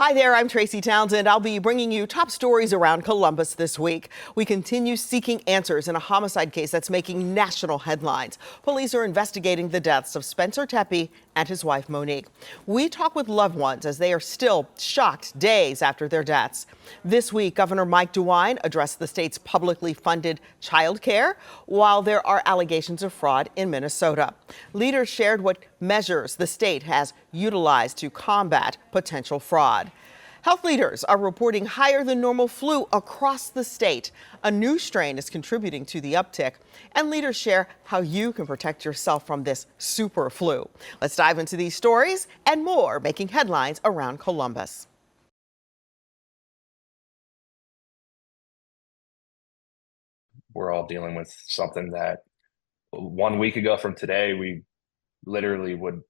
Hi there, I'm Tracy Townsend. I'll be bringing you top stories around Columbus this week. We continue seeking answers in a homicide case that's making national headlines. Police are investigating the deaths of Spencer Tepe and his wife Monique. We talk with loved ones as they are still shocked days after their deaths. This week, Governor Mike DeWine addressed the state's publicly funded child care, while there are allegations of fraud in Minnesota. Leaders shared what measures the state has utilized to combat potential fraud. Health leaders are reporting higher than normal flu across the state. A new strain is contributing to the uptick, and leaders share how you can protect yourself from this super flu. Let's dive into these stories and more making headlines around Columbus. We're all dealing with something that 1 week ago from today, we literally would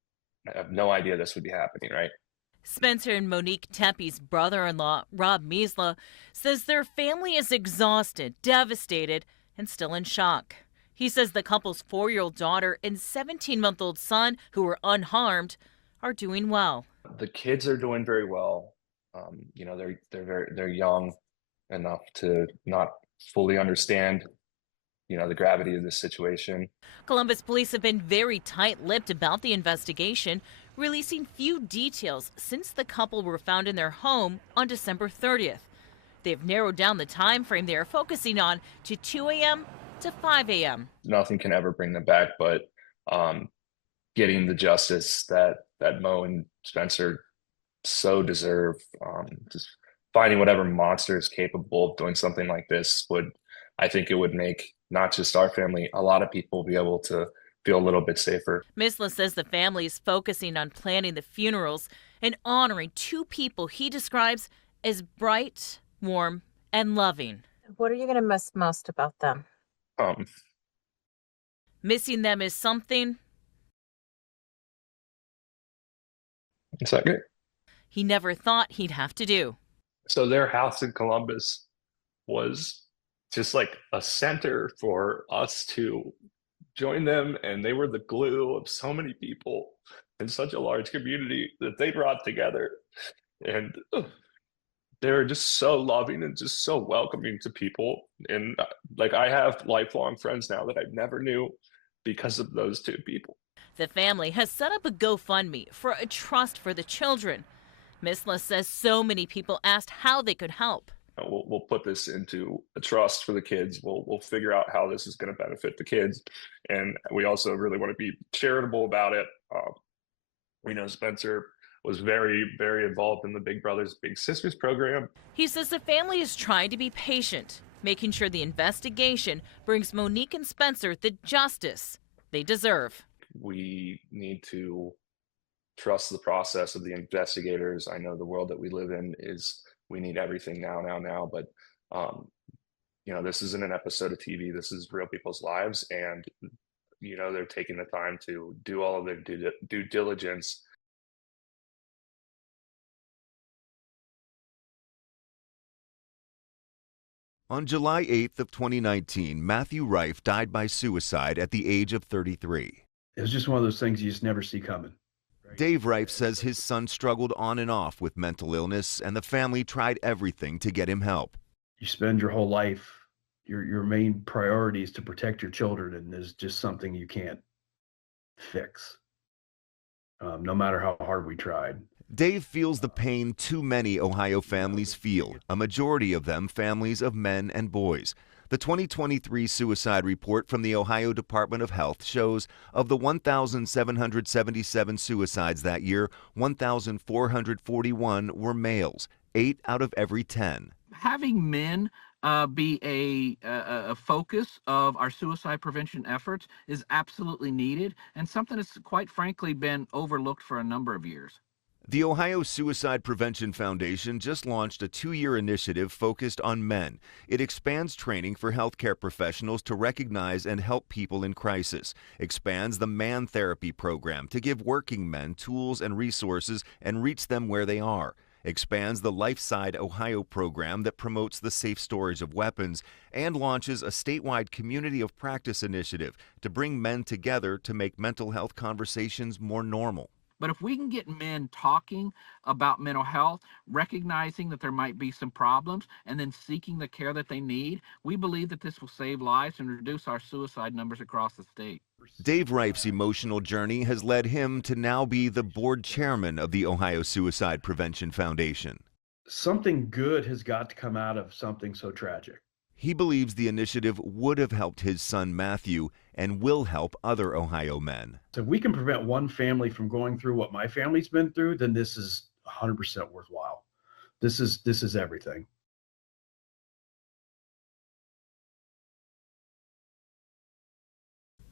have no idea this would be happening, right? Spencer and Monique Tepe's brother-in-law, Rob Miesla, says their family is exhausted, devastated, and still in shock. He says the couple's 4-year-old daughter and 17-month-old son, who were unharmed, are doing well. The kids are doing very well. They're young enough to not fully understand, the gravity of this situation. Columbus police have been very tight-lipped about the investigation, releasing few details since the couple were found in their home on December 30th. They've narrowed down the time frame they are focusing on to 2 a.m. to 5 a.m. Nothing can ever bring them back, but getting the justice that Mo and Spencer so deserve. Just finding whatever monster is capable of doing something like this I think it would make not just our family, a lot of people be able to feel a little bit safer. Misla says the family is focusing on planning the funerals and honoring two people he describes as bright, warm, and loving. What are you going to miss most about them? Missing them is something Second. he never thought he'd have to do. So their house in Columbus was just like a center for us to join them, and they were the glue of so many people in such a large community that they brought together. And they were just so loving and just so welcoming to people. And I have lifelong friends now that I never knew because of those two people. The family has set up a GoFundMe for a trust for the children. Misla says so many people asked how they could help. We'll put this into a trust for the kids. We'll figure out how this is going to benefit the kids, and we also really want to be charitable about it. Spencer was very, very involved in the Big Brothers Big Sisters program. He says the family is trying to be patient, making sure the investigation brings Monique and Spencer the justice they deserve. We need to trust the process of the investigators. I know the world that we live in is we need everything now, but this isn't an episode of TV. This is real people's lives, and they're taking the time to do all of their due diligence. On July 8th of 2019, Matthew Rife died by suicide at the age of 33. It was just one of those things you just never see coming. Dave Rife says his son struggled on and off with mental illness, and the family tried everything to get him help. You spend your whole life, your main priority is to protect your children, and there's just something you can't fix, no matter how hard we tried. Dave feels the pain too many Ohio families feel, a majority of them families of men and boys. The 2023 suicide report from the Ohio Department of Health shows of the 1,777 suicides that year, 1,441 were males, 8 out of every 10. Having men be a focus of our suicide prevention efforts is absolutely needed, and something that's quite frankly been overlooked for a number of years. The Ohio Suicide Prevention Foundation just launched a 2-year initiative focused on men. It expands training for healthcare professionals to recognize and help people in crisis, expands the Man Therapy program to give working men tools and resources and reach them where they are, expands the LifeSide Ohio program that promotes the safe storage of weapons, and launches a statewide community of practice initiative to bring men together to make mental health conversations more normal. But if we can get men talking about mental health, recognizing that there might be some problems, and then seeking the care that they need, we believe that this will save lives and reduce our suicide numbers across the state. Dave Rife's emotional journey has led him to now be the board chairman of the Ohio Suicide Prevention Foundation. Something good has got to come out of something so tragic. He believes the initiative would have helped his son Matthew and will help other Ohio men. So if we can prevent one family from going through what my family's been through, then this is 100% worthwhile. This is everything.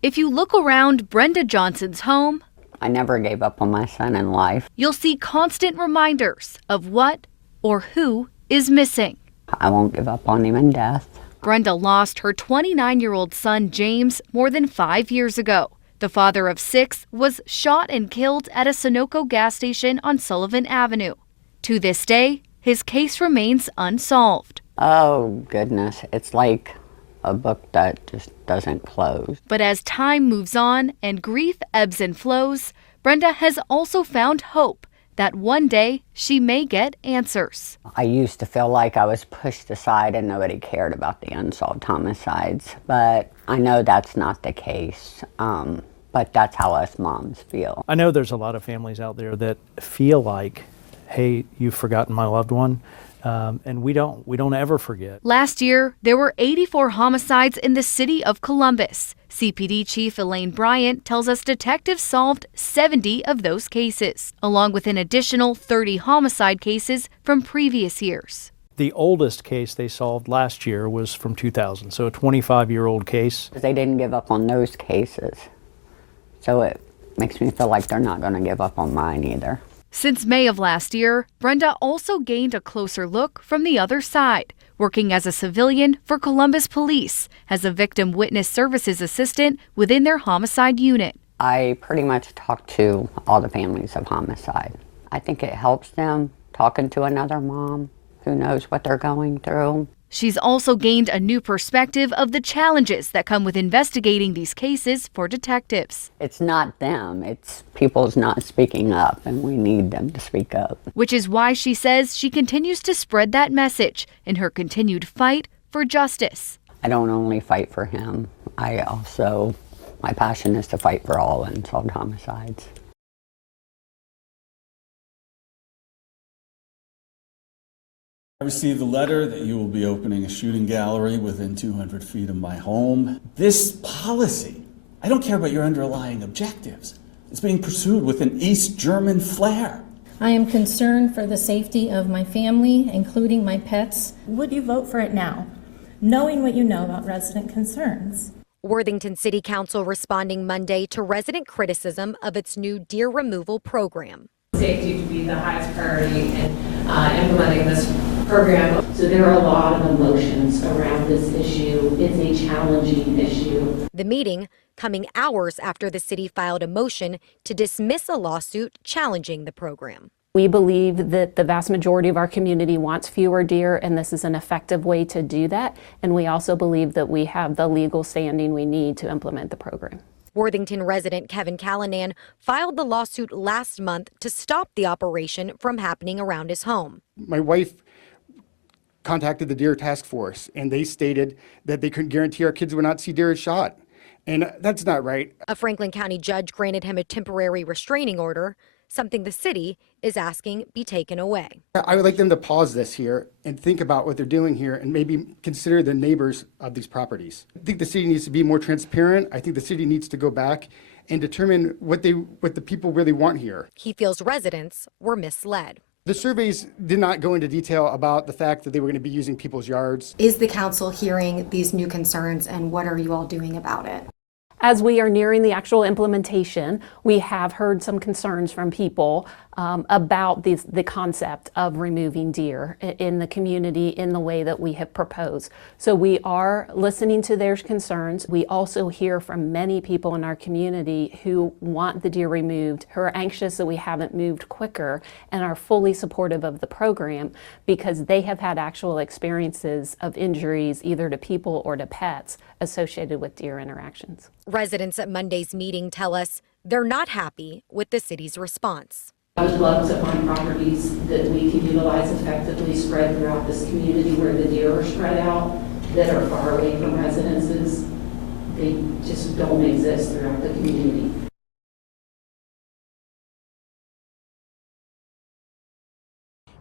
If you look around Brenda Johnson's home, I never gave up on my son in life. you'll see constant reminders of what or who is missing. I won't give up on him in death. Brenda lost her 29-year-old son, James, more than 5 years ago. The father of 6 was shot and killed at a Sunoco gas station on Sullivan Avenue. To this day, his case remains unsolved. Oh, goodness. It's like a book that just doesn't close. But as time moves on and grief ebbs and flows, Brenda has also found hope that one day she may get answers. I used to feel like I was pushed aside and nobody cared about the unsolved homicides, but I know that's not the case. But that's how us moms feel. I know there's a lot of families out there that feel like, hey, you've forgotten my loved one. And we don't ever forget. Last year, there were 84 homicides in the city of Columbus. CPD Chief Elaine Bryant tells us detectives solved 70 of those cases, along with an additional 30 homicide cases from previous years. The oldest case they solved last year was from 2000, so a 25-year-old case. They didn't give up on those cases, so it makes me feel like they're not going to give up on mine either. Since May of last year, Brenda also gained a closer look from the other side, working as a civilian for Columbus Police as a victim witness services assistant within their homicide unit. I pretty much talk to all the families of homicide. I think it helps them talking to another mom who knows what they're going through. She's also gained a new perspective of the challenges that come with investigating these cases for detectives. It's not them, it's people's not speaking up, and we need them to speak up. Which is why she says she continues to spread that message in her continued fight for justice. I don't only fight for him, my passion is to fight for all unsolved homicides. I received a letter that you will be opening a shooting gallery within 200 feet of my home. This policy, I don't care about your underlying objectives. It's being pursued with an East German flair. I am concerned for the safety of my family, including my pets. Would you vote for it now, knowing what you know about resident concerns? Worthington City Council responding Monday to resident criticism of its new deer removal program. Safety to be the highest priority in implementing this program. So there are a lot of emotions around this issue. It's a challenging issue. The meeting coming hours after the city filed a motion to dismiss a lawsuit challenging the program. We believe that the vast majority of our community wants fewer deer, and this is an effective way to do that. And we also believe that we have the legal standing we need to implement the program. Worthington resident Kevin Callanan filed the lawsuit last month to stop the operation from happening around his home. My wife contacted the deer task force, and they stated that they couldn't guarantee our kids would not see deer shot. And that's not right. A Franklin County judge granted him a temporary restraining order, something the city is asking be taken away. I would like them to pause this here and think about what they're doing here and maybe consider the neighbors of these properties. I think the city needs to be more transparent. I think the city needs to go back and determine what the people really want here. He feels residents were misled. The surveys did not go into detail about the fact that they were going to be using people's yards. Is the council hearing these new concerns, and what are you all doing about it? As we are nearing the actual implementation, we have heard some concerns from people about the concept of removing deer in the community in the way that we have proposed. So we are listening to their concerns. We also hear from many people in our community who want the deer removed, who are anxious that we haven't moved quicker, and are fully supportive of the program because they have had actual experiences of injuries either to people or to pets associated with deer interactions. Residents at Monday's meeting tell us They're not happy with the city's response. I would love to find properties that we can utilize effectively spread throughout this community where the deer are spread out, that are far away from residences. They just don't exist throughout the community.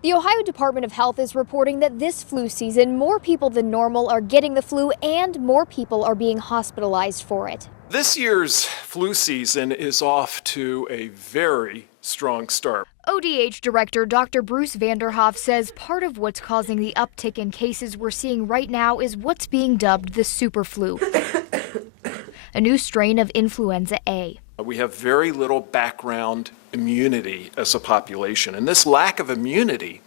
The Ohio Department of Health is reporting that this flu season, more people than normal are getting the flu and more people are being hospitalized for it. This year's flu season is off to a very strong start. ODH Director Dr. Bruce Vanderhoff says part of what's causing the uptick in cases we're seeing right now is what's being dubbed the super flu, a new strain of influenza A. We have very little background immunity as a population, and this lack of immunity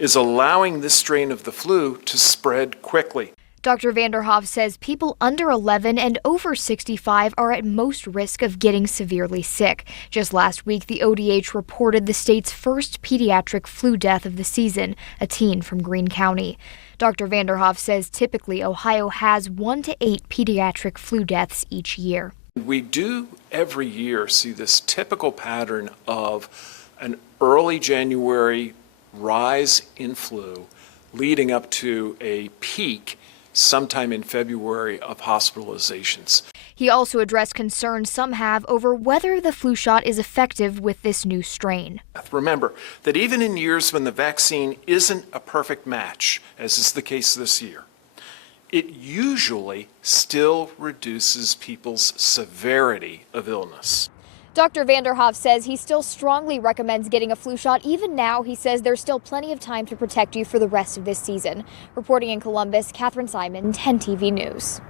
is allowing this strain of the flu to spread quickly. Dr. Vanderhoff says people under 11 and over 65 are at most risk of getting severely sick. Just last week, the ODH reported the state's first pediatric flu death of the season, a teen from Greene County. Dr. Vanderhoff says typically Ohio has 1 to 8 pediatric flu deaths each year. We do every year see this typical pattern of an early January rise in flu leading up to a peak sometime in February of hospitalizations. He also addressed concerns some have over whether the flu shot is effective with this new strain. Remember that even in years when the vaccine isn't a perfect match, as is the case this year, it usually still reduces people's severity of illness. Dr. Vanderhoff says he still strongly recommends getting a flu shot. Even now, he says there's still plenty of time to protect you for the rest of this season. Reporting in Columbus, Catherine Simon, 10 TV News.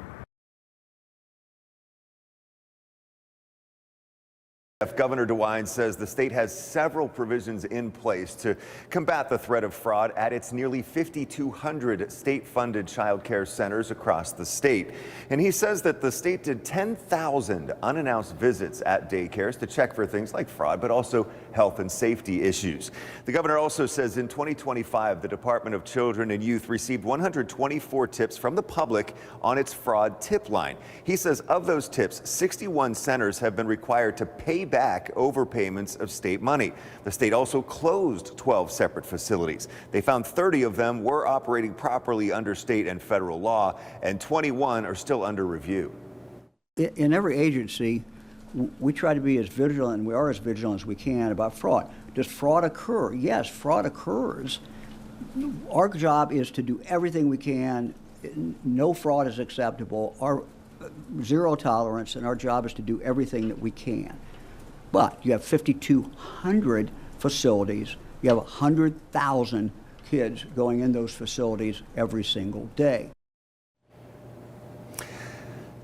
Governor DeWine says the state has several provisions in place to combat the threat of fraud at its nearly 5,200 state-funded child care centers across the state. And he says that the state did 10,000 unannounced visits at daycares to check for things like fraud, but also health and safety issues. The governor also says in 2025, the Department of Children and Youth received 124 tips from the public on its fraud tip line. He says of those tips, 61 centers have been required to pay back overpayments of state money. The state also closed 12 separate facilities. They found 30 of them were operating properly under state and federal law, and 21 are still under review. In every agency, we try to be as vigilant, and we are as vigilant as we can about fraud. Does fraud occur? Yes, fraud occurs. Our job is to do everything we can. No fraud is acceptable. Our zero tolerance, and our job is to do everything that we can. But you have 5,200 facilities. You have 100,000 kids going in those facilities every single day.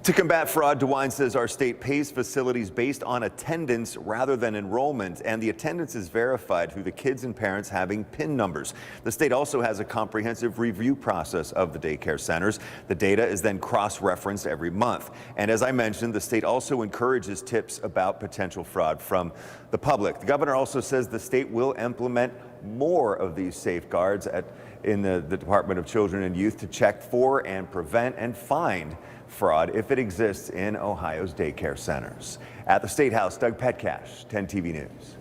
To combat fraud, DeWine says our state pays facilities based on attendance rather than enrollment, and the attendance is verified through the kids and parents having PIN numbers. The state also has a comprehensive review process of the daycare centers. The data is then cross-referenced every month. And as I mentioned, the state also encourages tips about potential fraud from the public. The governor also says the state will implement more of these safeguards in the Department of Children and Youth to check for and prevent and find fraud if it exists in Ohio's daycare centers. At the State House, Doug Petcash, 10 TV News.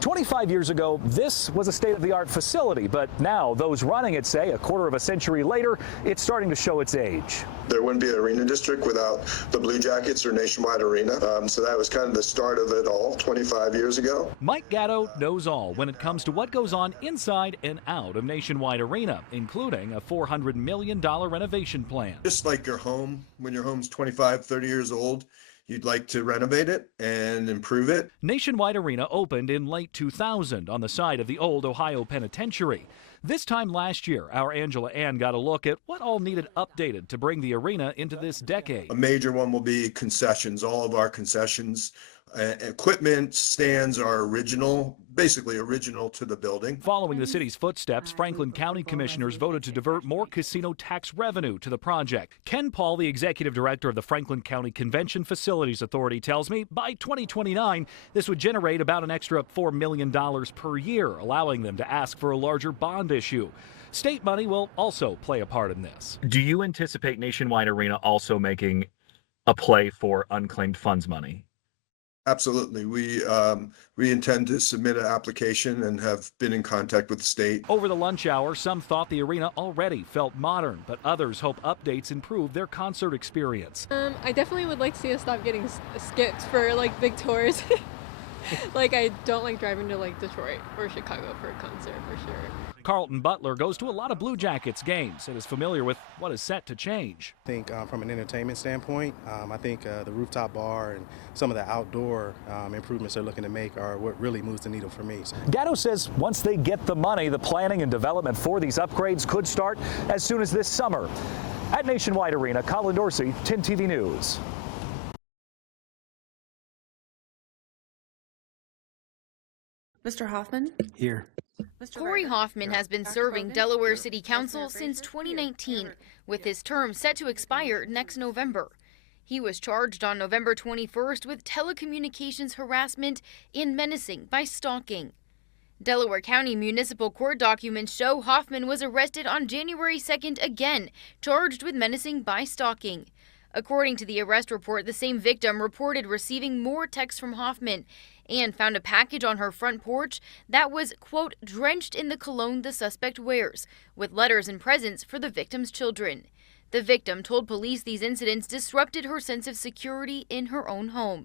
25 years ago, this was a state-of-the-art facility, but now those running it say a quarter of a century later, it's starting to show its age. There wouldn't be an arena district without the Blue Jackets or Nationwide Arena, so that was kind of the start of it all 25 years ago. Mike Gatto knows all when it comes to what goes on inside and out of Nationwide Arena, including a $400 million renovation plan. Just like your home, when your home's 25, 30 years old, you'd like to renovate it and improve it. Nationwide Arena opened in late 2000 on the site of the old Ohio Penitentiary. This time last year, our Angela Ann got a look at what all needed updated to bring the arena into this decade. A major one will be concessions. All of our concessions, equipment, stands are original, basically original to the building. Following the city's footsteps, Franklin County commissioners voted to divert more casino tax revenue to the project. Ken Paul, the executive director of the Franklin County Convention Facilities Authority, tells me by 2029, this would generate about an extra $4 million per year, allowing them to ask for a larger bond issue. State money will also play a part in this. Do you anticipate Nationwide Arena also making a play for unclaimed funds money? Absolutely. We intend to submit an application and have been in contact with the state. Over the lunch hour, some thought the arena already felt modern, but others hope updates improve their concert experience. I definitely would like to see us stop getting skipped for like big tours. Like, I don't like driving to like Detroit or Chicago for a concert for sure. Carlton Butler goes to a lot of Blue Jackets games and is familiar with what is set to change. I think from an entertainment standpoint, I think the rooftop bar and some of the outdoor improvements they're looking to make are what really moves the needle for me. Gatto says once they get the money, the planning and development for these upgrades could start as soon as this summer. At Nationwide Arena, Colin Dorsey, 10 TV News. Mr. Hoffman? Here. Corey Hoffman has been serving Delaware City Council since 2019, with his term set to expire next November. He was charged on November 21st with telecommunications harassment and menacing by stalking. Delaware County Municipal Court documents show Hoffman was arrested on January 2nd again, charged with menacing by stalking. According to the arrest report, the same victim reported receiving more texts from Hoffman and found a package on her front porch that was, quote, drenched in the cologne the suspect wears, with letters and presents for the victim's children. The victim told police these incidents disrupted her sense of security in her own home.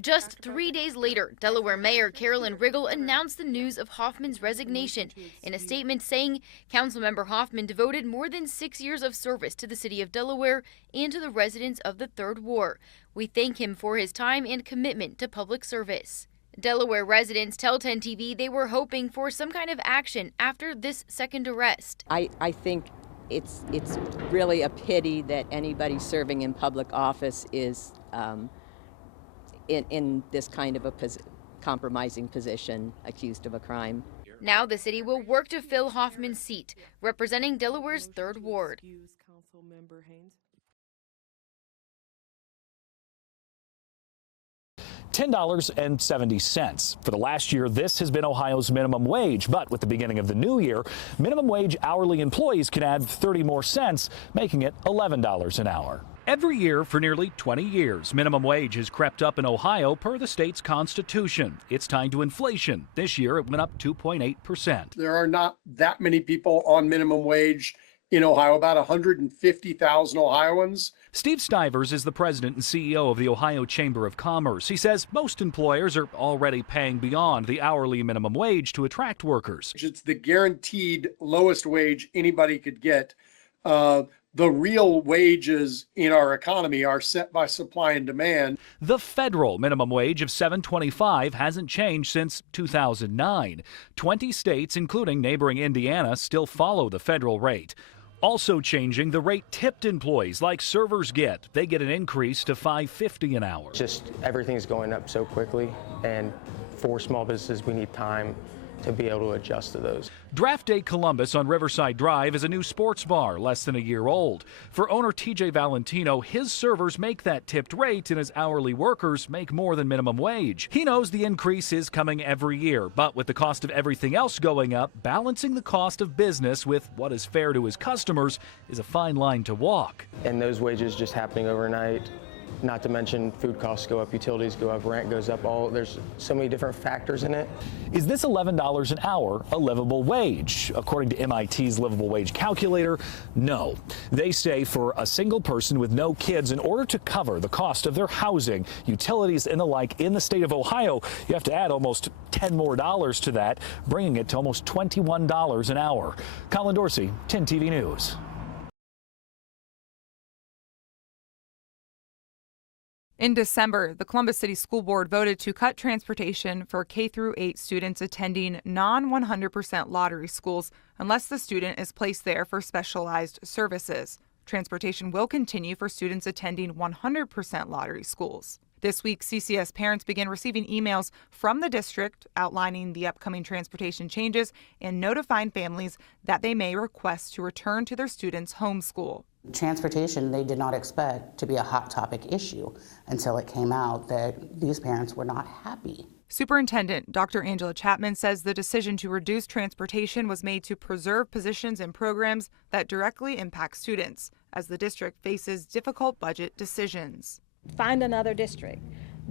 Just 3 days later, Delaware Mayor Carolyn Riggle announced the news of Hoffman's resignation in a statement saying Councilmember Hoffman devoted more than 6 years of service to the city of Delaware and to the residents of the Third Ward. We thank him for his time and commitment to public service. Delaware residents tell 10 TV they were hoping for some kind of action after this second arrest. I think it's really a pity that anybody serving in public office is in this kind of a compromising position, accused of a crime. Now the city will work to fill Hoffman's seat, representing Delaware's Third Ward. $10.70. For the last year, this has been Ohio's minimum wage. But with the beginning of the new year, minimum wage hourly employees can add 30 more cents, making it $11 an hour. Every year for nearly 20 years, minimum wage has crept up in Ohio per the state's constitution. It's tied to inflation. This year, it went up 2.8%. There are not that many people on minimum wage in Ohio, about 150,000 Ohioans. Steve Stivers is the president and CEO of the Ohio Chamber of Commerce. He says most employers are already paying beyond the hourly minimum wage to attract workers. It's the guaranteed lowest wage anybody could get. The real wages in our economy are set by supply and demand. The federal minimum wage of $7.25 hasn't changed since 2009. 20 states, including neighboring Indiana, still follow the federal rate. Also changing, the rate tipped employees like servers get. They get an increase to $5.50 an hour. Just everything's going up so quickly, and for small businesses, we need time to be able to adjust to those. Draft Day Columbus on Riverside Drive is a new sports bar less than a year old. For owner TJ Valentino, his servers make that tipped rate and his hourly workers make more than minimum wage. He knows the increase is coming every year, but with the cost of everything else going up, balancing the cost of business with what is fair to his customers is a fine line to walk. And those wages just happening overnight, not to mention food costs go up, utilities go up, rent goes up, there's so many different factors in it. Is this $11 an hour a livable wage? According to MIT's livable wage calculator, no. They say for a single person with no kids, in order to cover the cost of their housing, utilities, and the like in the state of Ohio, you have to add almost $10 more to that, bringing it to almost $21 an hour. Colin Dorsey, 10 TV News. In December, the Columbus City School Board voted to cut transportation for K-8 students attending non-100% lottery schools unless the student is placed there for specialized services. Transportation will continue for students attending 100% lottery schools. This week, CCS parents began receiving emails from the district outlining the upcoming transportation changes and notifying families that they may request to return to their students' homeschool. Transportation, they did not expect to be a hot topic issue until it came out that these parents were not happy. Superintendent Dr. Angela Chapman says the decision to reduce transportation was made to preserve positions and programs that directly impact students as the district faces difficult budget decisions. Find another district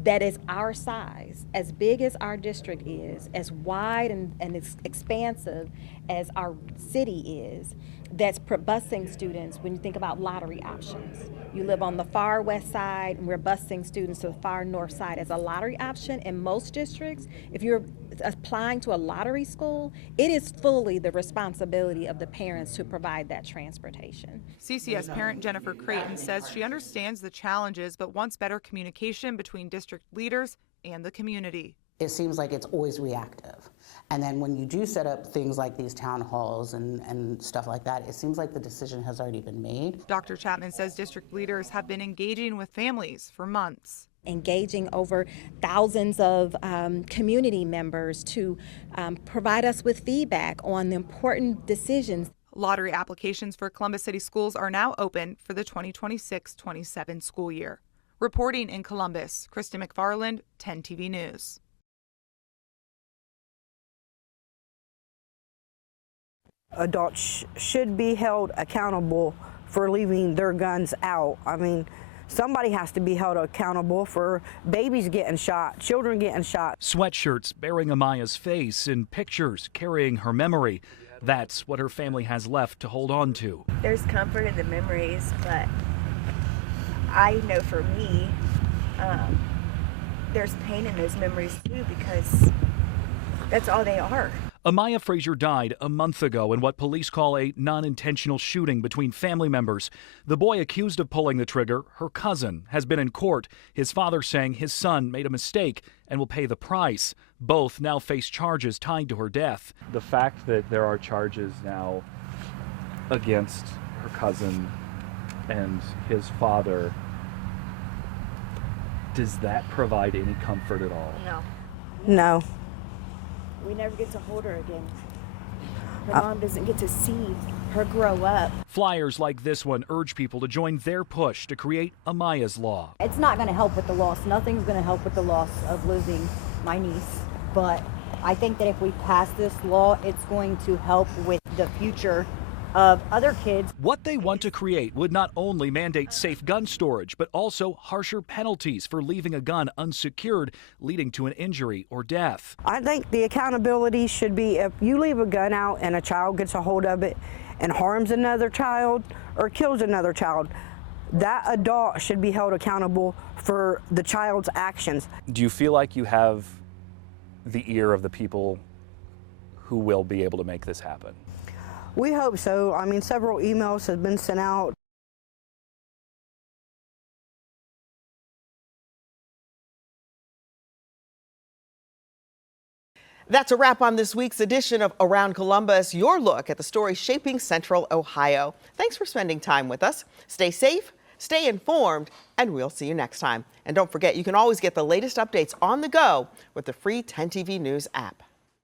that is our size, as big as our district is, as wide and as expansive as our city is, that's busing students when you think about lottery options. You live on the far west side and we're busing students to the far north side as a lottery option. In most districts, if you're applying to a lottery school, it is fully the responsibility of the parents to provide that transportation. CCS parent Jennifer Creighton says she understands the challenges but wants better communication between district leaders and the community. It seems like it's always reactive. And then when you do set up things like these town halls and stuff like that, it seems like the decision has already been made. Dr. Chapman says district leaders have been engaging with families for months. Engaging over thousands of community members to provide us with feedback on the important decisions. Lottery applications for Columbus City Schools are now open for the 2026-27 school year. Reporting in Columbus, Kristen McFarland, 10 TV News. Adults should be held accountable for leaving their guns out. I mean, somebody has to be held accountable for babies getting shot, children getting shot. Sweatshirts bearing Amaya's face and pictures carrying her memory. That's what her family has left to hold on to. There's comfort in the memories, but I know for me, there's pain in those memories too, because that's all they are. Amaya Frazier died a month ago in what police call a non-intentional shooting between family members. The boy accused of pulling the trigger, her cousin, has been in court, his father saying his son made a mistake and will pay the price. Both now face charges tied to her death. The fact that there are charges now against her cousin and his father, does that provide any comfort at all? No. No. We never get to hold her again. Her mom doesn't get to see her grow up. Flyers like this one urge people to join their push to create Amaya's Law. It's not going to help with the loss. Nothing's going to help with the loss of losing my niece. But I think that if we pass this law, it's going to help with the future of other kids. What they want to create would not only mandate safe gun storage, but also harsher penalties for leaving a gun unsecured, leading to an injury or death. I think the accountability should be if you leave a gun out and a child gets a hold of it and harms another child or kills another child, that adult should be held accountable for the child's actions. Do you feel like you have the ear of the people who will be able to make this happen? We hope so. I mean, several emails have been sent out. That's a wrap on this week's edition of Around Columbus, your look at the stories shaping Central Ohio. Thanks for spending time with us. Stay safe, stay informed, and we'll see you next time. And don't forget, you can always get the latest updates on the go with the free 10 TV News app.